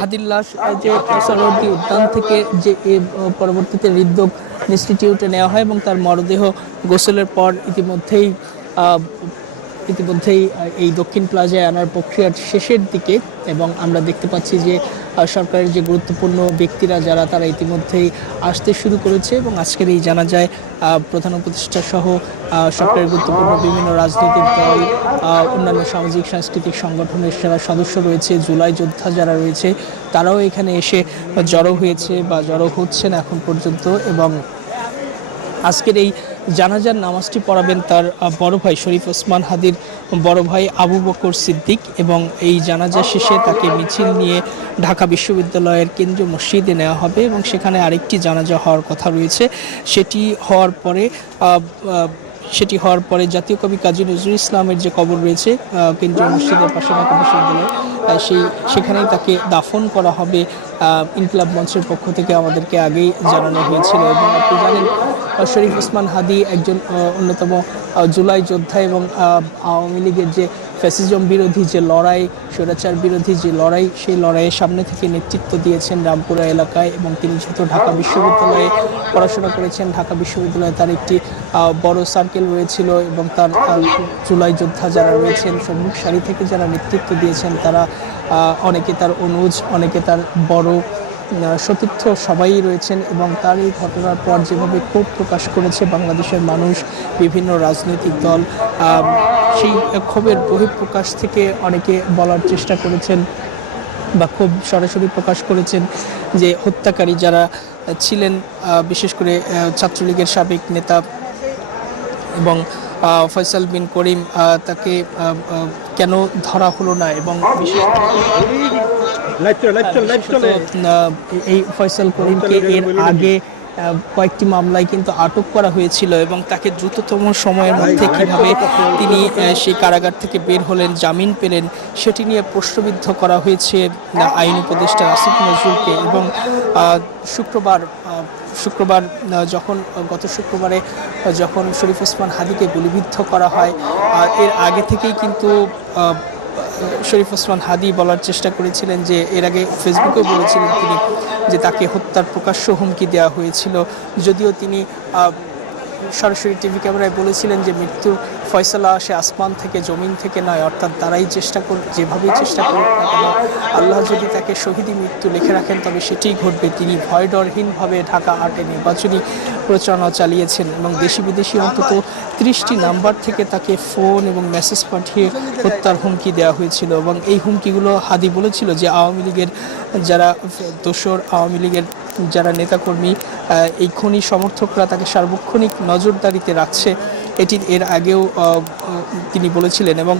হাদির লাশ যে সরোয়ার্দী উদ্যান থেকে যে পরবর্তীতে হৃদরোগ ইনস্টিটিউটে নেওয়া হয় এবং তার মরদেহ গোসলের পর ইতিমধ্যেই এই দক্ষিণ প্লাজায় আনার প্রক্রিয়ার শেষের দিকে। এবং আমরা দেখতে পাচ্ছি যে সরকারের যে গুরুত্বপূর্ণ ব্যক্তিরা যারা তারা ইতিমধ্যেই আসতে শুরু করেছে এবং আজকের এই জানাজায় প্রধান উপদেষ্টা সহ সরকারের গুরুত্বপূর্ণ বিভিন্ন রাজনৈতিক দল, অন্যান্য সামাজিক সাংস্কৃতিক সংগঠনের যারা সদস্য রয়েছে, জুলাই যোদ্ধা যারা রয়েছে, তারাও এখানে এসে জড়ো হয়েছে বা জড়ো হচ্ছেন এখন পর্যন্ত। এবং আজকের এই জানাজার নামাজটি পড়াবেন তার বড় ভাই শরীফ ওসমান হাদির বড় ভাই আবু বকর সিদ্দিক। এবং এই জানাজা শেষে তাকে মিছিল নিয়ে ঢাকা বিশ্ববিদ্যালয়ের কেন্দ্রীয় মসজিদে নেওয়া হবে এবং সেখানে আরেকটি জানাজা হওয়ার কথা রয়েছে। সেটি হওয়ার পরে জাতীয় কবি কাজী নজরুল ইসলামের যে কবর রয়েছে কেন্দ্রীয় মসজিদের পাশে ঢাকা বিশ্ববিদ্যালয়ে, সেখানেই তাকে দাফন করা হবে ইনকিলাব মঞ্চের পক্ষ থেকে আমাদেরকে আগেই জানানো হয়েছিল। এবং আপনি জানেন শরীফ ওসমান হাদি একজন অন্যতম জুলাই যোদ্ধা এবং আওয়ামী লীগের যে ফ্যাসিজম বিরোধী যে লড়াই, স্বৈরাচার বিরোধী যে লড়াই, সেই লড়াইয়ের সামনে থেকে নেতৃত্ব দিয়েছেন রামপুরা এলাকায়। এবং তিনি যেহেতু ঢাকা বিশ্ববিদ্যালয়ে পড়াশোনা করেছেন, ঢাকা বিশ্ববিদ্যালয়ে তার একটি বড় সার্কেল রয়েছিল এবং তার জুলাই যোদ্ধা যারা রয়েছেন সম্মুখ সারি থেকে যারা নেতৃত্ব দিয়েছেন তারা অনেকে তার অনুজ, অনেকে তার বড় সতীর্থ সবাই রয়েছেন। এবং তার এই ঘটনার পর যেভাবে ক্ষোভ প্রকাশ করেছে বাংলাদেশের মানুষ, বিভিন্ন রাজনৈতিক দল, সেই ক্ষোভের বহিঃপ্রকাশ থেকে অনেকে বলার চেষ্টা করেছেন বা ক্ষোভ সরাসরি প্রকাশ করেছেন যে হত্যাকারী যারা ছিলেন, বিশেষ করে ছাত্রলীগের সাবেক নেতা এবং ফয়সাল বিন করিম, তাকে কেন ধরা হলো না। এবং এই ফয়সাল করিমকে এর আগে কয়েকটি মামলায় কিন্তু আটক করা হয়েছিল এবং তাকে দ্রুততম সময়ের মধ্যে কিভাবে তিনি সেই কারাগার থেকে বের হলেন, জামিন পেলেন, সেটি নিয়ে প্রশ্নবিদ্ধ করা হয়েছে আইন উপদেষ্টা আসিফ নজরুলকে। এবং গত শুক্রবারে যখন শরীফ ওসমান হাদিকে গুলিবিদ্ধ করা হয়, এর আগে থেকেই কিন্তু শরীফ ওসমান হাদি বলার চেষ্টা করেছিলেন যে এর আগে ফেসবুকেও বলেছিলেন তিনি যে তাকে হত্যার প্রকাশ্য হুমকি দেওয়া হয়েছিল। যদিও তিনি সরাসরি টিভি ক্যামেরায় বলেছিলেন যে মৃত্যুর ফয়সালা আসে আসমান থেকে, জমিন থেকে নয়, অর্থাৎ তারাই যেভাবেই চেষ্টা করুক না কেন, আল্লাহ যদি তাকে শহীদি মৃত্যু লিখে রাখেন তবে সেটিই ঘটবে। তিনি ভয় ডরহীনভাবে ঢাকা ৮-এ নির্বাচনী প্রচারণা চালিয়েছেন এবং দেশি বিদেশি অন্তত 30টি নাম্বার থেকে তাকে ফোন এবং মেসেজ পাঠিয়ে হত্যার হুমকি দেওয়া হয়েছিল। এবং এই হুমকিগুলো হাদি বলেছিল যে আওয়ামী লীগের যারা দোসর, আওয়ামী লীগের যারা নেতাকর্মী, এই খুনি সমর্থকরা তাকে সার্বক্ষণিক নজরদারিতে রাখছে, এটি এর আগেও তিনি বলেছিলেন। এবং